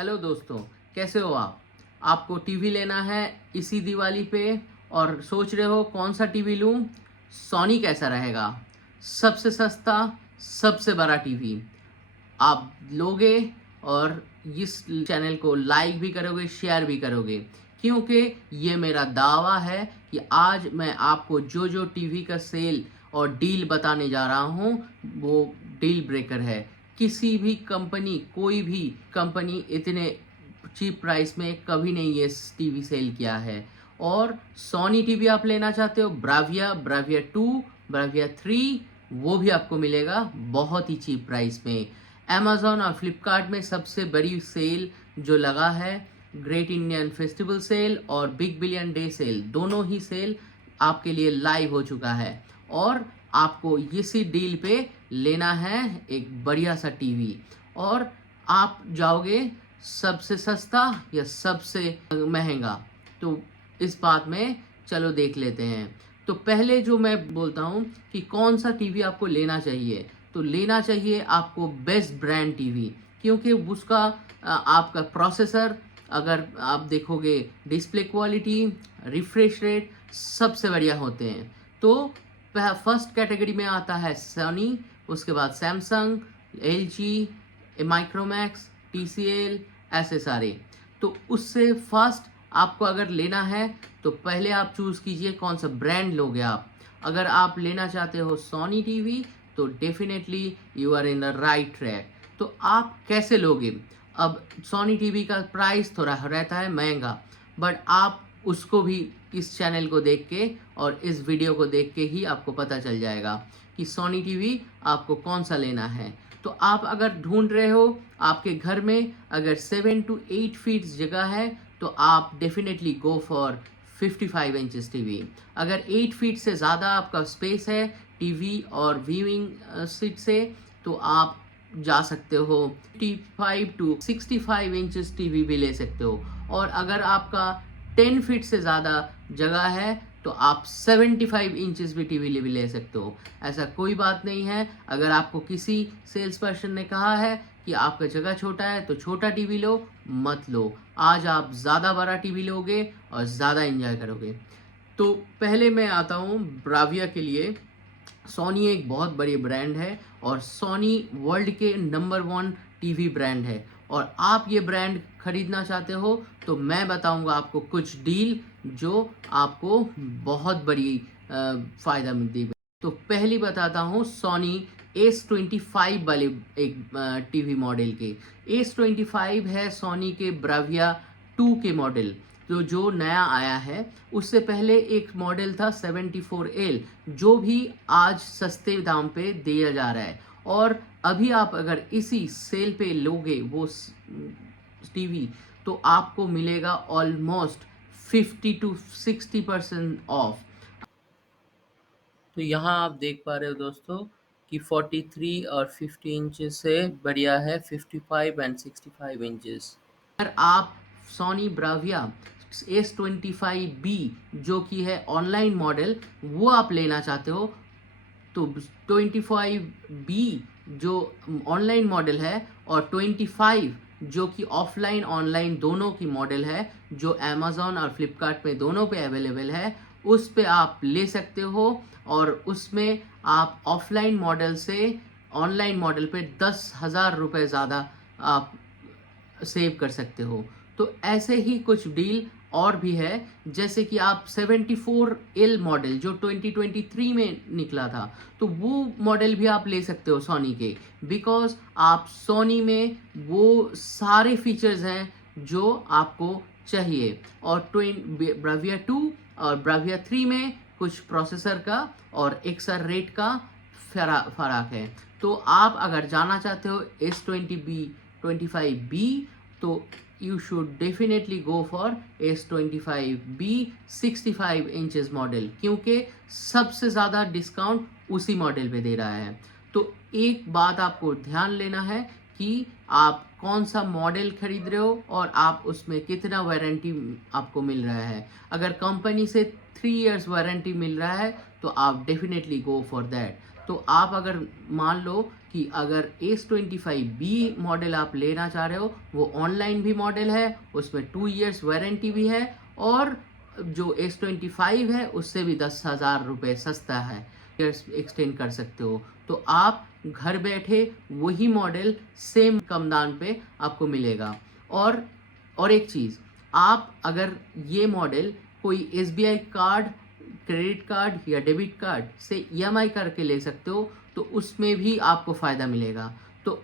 Hello दोस्तों, कैसे हो आप? आपको टीवी लेना है इसी दिवाली पे और सोच रहे हो कौन सा टीवी लूं? सोनी कैसा रहेगा? सबसे सस्ता, सबसे बड़ा टीवी आप लोगे और इस चैनल को लाइक भी करोगे, शेयर भी करोगे, क्योंकि ये मेरा दावा है कि आज मैं आपको जो जो टीवी का सेल और डील बताने जा रहा हूँ वो डील ब्रेकर है। किसी भी कंपनी, कोई भी कंपनी इतने चीप प्राइस में कभी नहीं ये टीवी सेल किया है। और सोनी टीवी आप लेना चाहते हो, ब्राविया, ब्राविया 2, ब्राविया 3, वो भी आपको मिलेगा बहुत ही चीप प्राइस में। अमेज़ॉन और फ्लिपकार्ट में सबसे बड़ी सेल जो लगा है, ग्रेट इंडियन फेस्टिवल सेल और बिग बिलियन डे सेल, दोनों ही सेल आपके लिए लाइव हो चुका है। और आपको इसी डील पे लेना है एक बढ़िया सा टीवी, और आप जाओगे सबसे सस्ता या सबसे महंगा। तो इस बात में चलो देख लेते हैं। तो पहले जो मैं बोलता हूँ कि कौन सा टीवी आपको लेना चाहिए, तो लेना चाहिए आपको बेस्ट ब्रांड टीवी, क्योंकि उसका आपका प्रोसेसर, अगर आप देखोगे डिस्प्ले क्वालिटी, रिफ्रेश रेट सबसे बढ़िया होते हैं। तो फर्स्ट कैटेगरी में आता है सोनी, उसके बाद सैमसंग, एलजी, माइक्रोमैक्स, टीसीएल, ऐसे सारे। तो उससे फर्स्ट आपको अगर लेना है तो पहले आप चूज़ कीजिए कौन सा ब्रांड लोगे आप। अगर आप लेना चाहते हो सोनी टीवी तो definitely you are in the right track. तो आप कैसे लोगे? अब सोनी टीवी का प्राइस थोड़ा रहता है महंगा, बट आप उसको भी इस चैनल को देख के और इस वीडियो को देख के ही आपको पता चल जाएगा कि सोनी टीवी आपको कौन सा लेना है। तो आप अगर ढूंढ रहे हो, आपके घर में अगर 7 to 8 फीट जगह है तो आप definitely go for 55 inches TV. अगर 8 फीट से ज़्यादा आपका स्पेस है टीवी और व्यूइंग सीट से, तो आप जा सकते हो 55 to 65 इंचेस टीवी भी ले सकते हो। और अगर आपका 10 फीट से ज़्यादा जगह है तो आप 75 इंचेस भी टीवी भी ले सकते हो। ऐसा कोई बात नहीं है। अगर आपको किसी सेल्स पर्सन ने कहा है कि आपका जगह छोटा है तो छोटा टीवी लो, मत लो। आज आप ज़्यादा बड़ा टीवी लोगे और ज़्यादा एंजॉय करोगे। तो पहले मैं आता हूँ ब्राविया के लिए। सोनी एक बहुत बड़ी ब्रांड है और सोनी वर्ल्ड के नंबर 1 टीवी ब्रांड है। और आप ये ब्रांड खरीदना चाहते हो तो मैं बताऊंगा आपको कुछ डील जो आपको बहुत बड़ी फ़ायदा मिलती है। तो पहली बताता हूँ सोनी S25 वाले एक टीवी मॉडल के। S25 है सोनी के ब्राविया 2 के मॉडल, तो जो नया आया है। उससे पहले एक मॉडल था 74L, जो भी आज सस्ते दाम पे दिया जा रहा है। और अभी आप अगर इसी सेल पे लोगे वो टीवी तो आपको मिलेगा ऑलमोस्ट 50 to 60% ऑफ। तो यहाँ आप देख पा रहे हो दोस्तों कि 43 और 50 इंचेस से बढ़िया है 55 एंड 65 इंचेस। अगर आप सोनी ब्राविया S25B जो कि है ऑनलाइन मॉडल, वो आप लेना चाहते हो तो 25B जो ऑनलाइन मॉडल है और 25 जो कि ऑफलाइन ऑनलाइन दोनों की मॉडल है, जो अमेज़ॉन और फ्लिपकार्ट पे दोनों पे अवेलेबल है, उस पे आप ले सकते हो। और उसमें आप ऑफलाइन मॉडल से ऑनलाइन मॉडल पे 10,000 रुपये ज़्यादा आप सेव कर सकते हो। तो ऐसे ही कुछ डील और भी है, जैसे कि आप 74L मॉडल जो 2023 में निकला था, तो वो मॉडल भी आप ले सकते हो सोनी के, बिकॉज आप सोनी में वो सारे फीचर्स हैं जो आपको चाहिए। और ब्राविया 2 और ब्राविया 3 में कुछ प्रोसेसर का और एक्सर रेट का फर्क है। तो आप अगर जाना चाहते हो S25B तो you should definitely go for S25B 65 inches model, क्योंकि सबसे ज़्यादा डिस्काउंट उसी मॉडल पे दे रहा है। तो एक बात आपको ध्यान लेना है कि आप कौन सा मॉडल खरीद रहे हो और आप उसमें कितना वारंटी आपको मिल रहा है। अगर कंपनी से 3 years वारंटी मिल रहा है तो आप डेफिनेटली गो फॉर दैट। तो आप अगर मान लो कि अगर S25B मॉडल आप लेना चाह रहे हो, वो ऑनलाइन भी मॉडल है, उसमें 2 इयर्स वारंटी भी है, और जो S25 है उससे भी 10,000 रुपये सस्ता है, एक्सटेंड कर सकते हो। तो आप घर बैठे वही मॉडल सेम कम दाम पे आपको मिलेगा। और एक चीज़, आप अगर ये मॉडल कोई SBI कार्ड, क्रेडिट कार्ड या डेबिट कार्ड से EMI करके ले सकते हो, तो उसमें भी आपको फ़ायदा मिलेगा। तो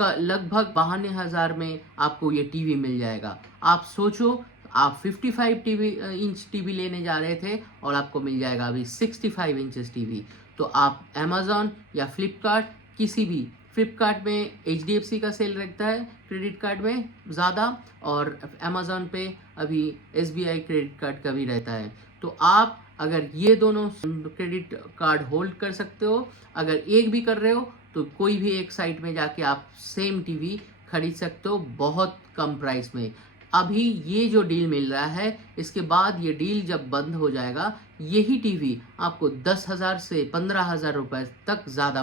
लगभग 52,000 में आपको ये टीवी मिल जाएगा। आप सोचो, आप 55 इंच टीवी लेने जा रहे थे और आपको मिल जाएगा अभी 65 इंचेस टीवी। तो आप अमेज़ॉन या फ्लिपकार्ट, किसी भी, फ्लिपकार्ट में HDFC का सेल रहता है क्रेडिट कार्ड में ज़्यादा, और अमेज़ॉन पे अभी SBI क्रेडिट कार्ड का भी रहता है। तो आप अगर ये दोनों क्रेडिट कार्ड होल्ड कर सकते हो, अगर एक भी कर रहे हो, तो कोई भी एक साइट में जाके आप सेम टीवी खरीद सकते हो बहुत कम प्राइस में। अभी ये जो डील मिल रहा है, इसके बाद ये डील जब बंद हो जाएगा, यही टीवी आपको 10,000 से 15,000 रुपये तक ज़्यादा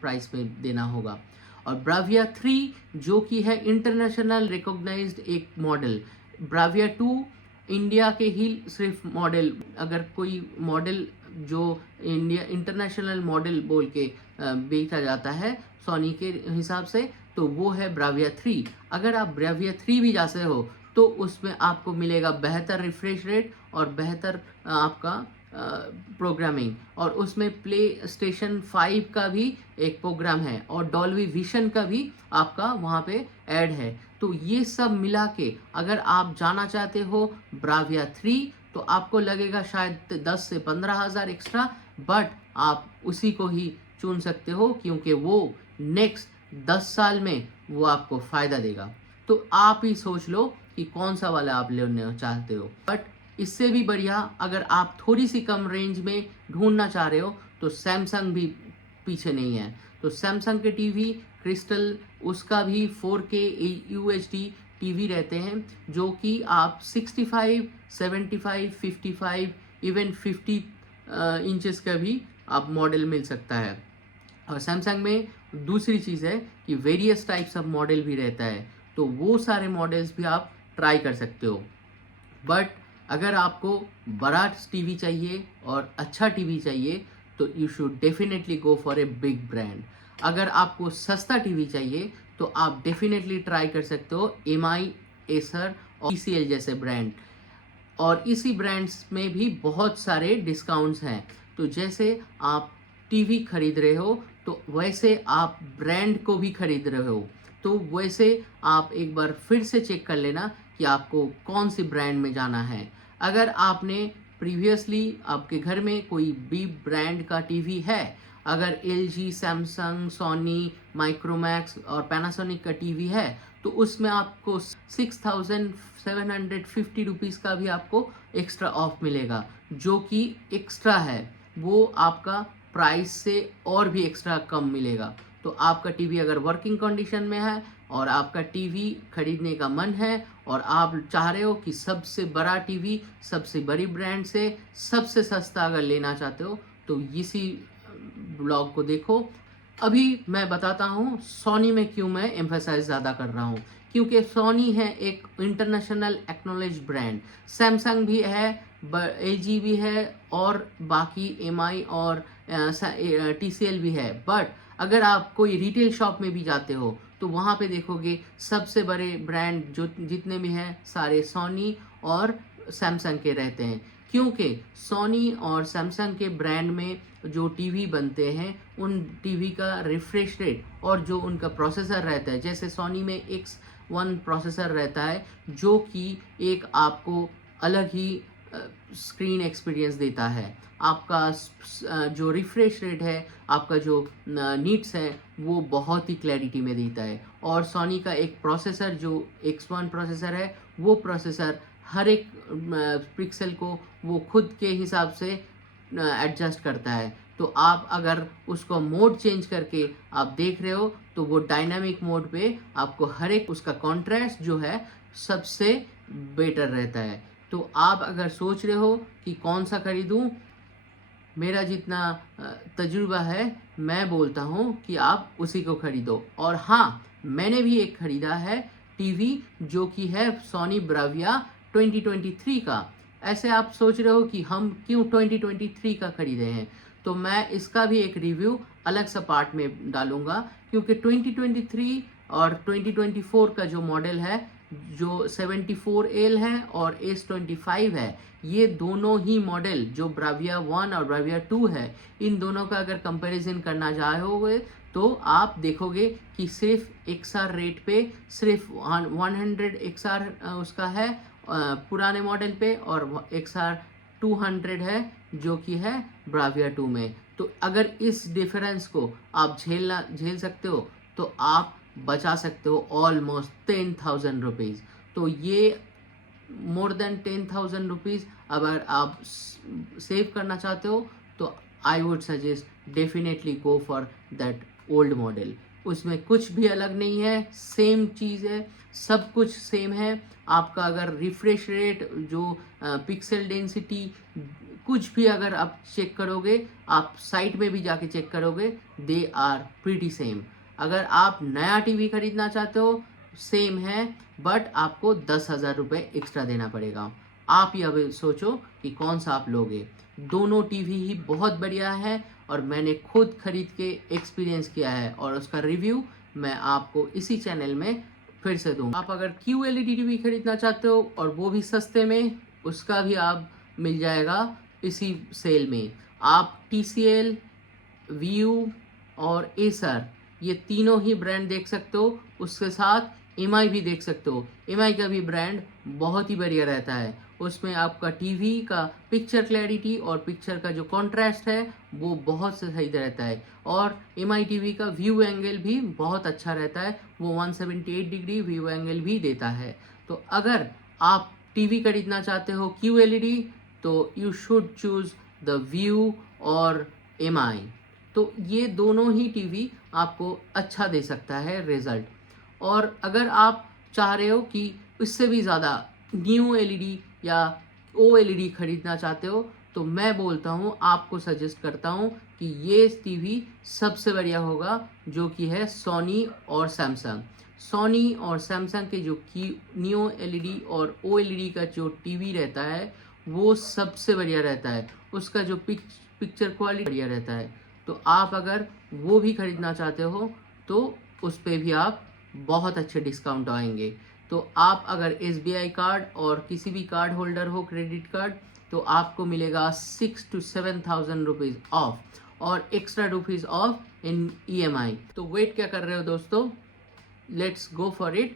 प्राइस में देना होगा। और ब्राविया 3 जो कि है इंटरनेशनल रिकॉग्नाइज्ड एक मॉडल, ब्राविया 2 इंडिया के ही सिर्फ मॉडल, अगर कोई मॉडल जो इंडिया इंटरनेशनल मॉडल बोल के बेचा जाता है सोनी के हिसाब से, तो वो है ब्राविया 3। अगर आप ब्राविया 3 भी जाते हो तो उसमें आपको मिलेगा बेहतर रिफ्रेश रेट और बेहतर आपका प्रोग्रामिंग, और उसमें प्ले स्टेशन 5 का भी एक प्रोग्राम है, और डॉल्बी विजन का भी आपका वहाँ पे ऐड है। तो ये सब मिला के अगर आप जाना चाहते हो ब्राविया 3, तो आपको लगेगा शायद 10 से 15,000 एक्स्ट्रा, बट आप उसी को ही चुन सकते हो, क्योंकि वो नेक्स्ट 10 साल में वो आपको फ़ायदा देगा। तो आप ही सोच लो कि कौन सा वाला आप लेना चाहते हो। बट इससे भी बढ़िया अगर आप थोड़ी सी कम रेंज में ढूंढना चाह रहे हो, तो सैमसंग भी पीछे नहीं है। तो सैमसंग के टीवी क्रिस्टल, उसका भी 4K UHD टीवी रहते हैं, जो कि आप 65, 75, 55, इवन 50 इंचेस का भी आप मॉडल मिल सकता है। और सैमसंग में दूसरी चीज़ है कि वेरियस टाइप्स ऑफ मॉडल भी रहता है, तो वो सारे मॉडल्स भी आप ट्राई कर सकते हो। बट अगर आपको बड़ा टीवी चाहिए और अच्छा टीवी चाहिए, तो you should definitely go for a big brand. अगर आपको सस्ता टीवी चाहिए, तो आप डेफिनेटली ट्राई कर सकते हो MI, एसर और TCL जैसे ब्रांड। और इसी ब्रांड्स में भी बहुत सारे डिस्काउंट्स हैं। तो जैसे आप टीवी खरीद रहे हो, तो वैसे आप ब्रांड को भी खरीद रहे हो, तो वैसे आप एक बार फिर से चेक कर लेना कि आपको कौन सी ब्रांड में जाना है। अगर आपने प्रीवियसली आपके घर में कोई भी ब्रांड का टीवी है, अगर LG, सैमसंग, सोनी, माइक्रोमैक्स और पैनासोनिक का टीवी है, तो उसमें आपको 6,750 रुपीज़ का भी आपको एक्स्ट्रा ऑफ मिलेगा, जो कि एक्स्ट्रा है, वो आपका प्राइस से और भी एक्स्ट्रा कम मिलेगा। तो आपका टीवी अगर वर्किंग कंडीशन में है और आपका टीवी खरीदने का मन है और आप चाह रहे हो कि सबसे बड़ा टीवी सबसे बड़ी ब्रांड से सबसे सस्ता अगर लेना चाहते हो, तो इसी ब्लॉग को देखो। अभी मैं बताता हूँ सोनी में क्यों मैं एम्फेसाइज ज़्यादा कर रहा हूँ, क्योंकि सोनी है एक इंटरनेशनल एक्नॉलेज ब्रांड। सैमसंग भी है, LG भी है, और बाकी MI और TCL भी है। बट अगर आप कोई रिटेल शॉप में भी जाते हो, तो वहाँ पे देखोगे सबसे बड़े ब्रांड जो जितने भी हैं सारे सोनी और सैमसंग के रहते हैं, क्योंकि सोनी और सैमसंग के ब्रांड में जो टीवी बनते हैं, उन टीवी का रिफ्रेश रेट और जो उनका प्रोसेसर रहता है, जैसे सोनी में X1 प्रोसेसर रहता है, जो कि एक आपको अलग ही स्क्रीन एक्सपीरियंस देता है। आपका जो रिफ्रेश रेट है, आपका जो नीट्स है, वो बहुत ही क्लैरिटी में देता है। और सोनी का एक प्रोसेसर जो X1 प्रोसेसर है, वो प्रोसेसर हर एक पिक्सल को वो खुद के हिसाब से एडजस्ट करता है। तो आप अगर उसको मोड चेंज करके आप देख रहे हो, तो वो डायनामिक मोड पे आपको हर एक उसका कॉन्ट्रास्ट जो है सबसे बेटर रहता है। तो आप अगर सोच रहे हो कि कौन सा खरीदूं, मेरा जितना तजुर्बा है मैं बोलता हूँ कि आप उसी को खरीदो। और हाँ, मैंने भी एक ख़रीदा है टीवी जो कि है सोनी ब्राविया 2023 का। ऐसे आप सोच रहे हो कि हम क्यों 2023 का खरीदे हैं, तो मैं इसका भी एक रिव्यू अलग सा पार्ट में डालूँगा, क्योंकि 2023 और 2024 का जो मॉडल है, जो 74L है और S25 है, ये दोनों ही मॉडल जो ब्राविया 1 और ब्राविया 2 है, इन दोनों का अगर कंपैरिजन करना चाहोगे तो आप देखोगे कि सिर्फ XR रेट पे सिर्फ 100 XR उसका है पुराने मॉडल पे, और XR 200 है जो कि है ब्राविया 2 में। तो अगर इस डिफरेंस को आप झेल सकते हो तो आप बचा सकते हो ऑलमोस्ट 10,000 रुपीज़। तो ये मोर देन 10,000 रुपीज़ अगर आप सेव करना चाहते हो तो I would suggest definitely go for that old model. उसमें कुछ भी अलग नहीं है, सेम चीज़ है, सब कुछ सेम है। आपका अगर रिफ्रेश रेट, जो पिक्सल डेंसिटी, कुछ भी अगर आप चेक करोगे, आप साइट में भी जाके चेक करोगे, दे आर प्रीटी सेम। अगर आप नया टीवी खरीदना चाहते हो, सेम है, बट आपको 10,000 रुपये एक्स्ट्रा देना पड़ेगा। आप ही अब सोचो कि कौन सा आप लोगे। दोनों टीवी ही बहुत बढ़िया है और मैंने खुद खरीद के एक्सपीरियंस किया है, और उसका रिव्यू मैं आपको इसी चैनल में फिर से दूँ। आप अगर QLED टीवी खरीदना चाहते हो और वो भी सस्ते में, उसका भी आप मिल जाएगा इसी सेल में। आप TCL, VU और Acer, ये तीनों ही ब्रांड देख सकते हो। उसके साथ MI भी देख सकते हो। MI का भी ब्रांड बहुत ही बढ़िया रहता है। उसमें आपका टीवी का पिक्चर क्लैरिटी और पिक्चर का जो कॉन्ट्रास्ट है वो बहुत से सही रहता है। और MI टीवी का व्यू एंगल भी बहुत अच्छा रहता है, वो 178 डिग्री व्यू एंगल भी देता है। तो अगर आप टीवी खरीदना चाहते हो QLED, तो you should choose the view और MI। तो ये दोनों ही टीवी आपको अच्छा दे सकता है रिज़ल्ट। और अगर आप चाह रहे हो कि इससे भी ज़्यादा न्यू LED या OLED खरीदना चाहते हो, तो मैं बोलता हूँ, आपको सजेस्ट करता हूँ कि ये टीवी सबसे बढ़िया होगा, जो कि है सोनी और सैमसंग। सोनी और सैमसंग के जो की न्यू LED और OLED का जो टीवी रहता है वो सबसे बढ़िया रहता है। उसका जो पिक्चर क्वालिटी बढ़िया रहता है। तो आप अगर वो भी खरीदना चाहते हो तो उस पर भी आप बहुत अच्छे डिस्काउंट आएंगे। तो आप अगर SBI कार्ड और किसी भी कार्ड होल्डर हो, क्रेडिट कार्ड, तो आपको मिलेगा 6,000 to 7,000 रुपीज़ ऑफ और extra rupees of in EMI। तो वेट क्या कर रहे हो दोस्तों, लेट्स गो फॉर इट।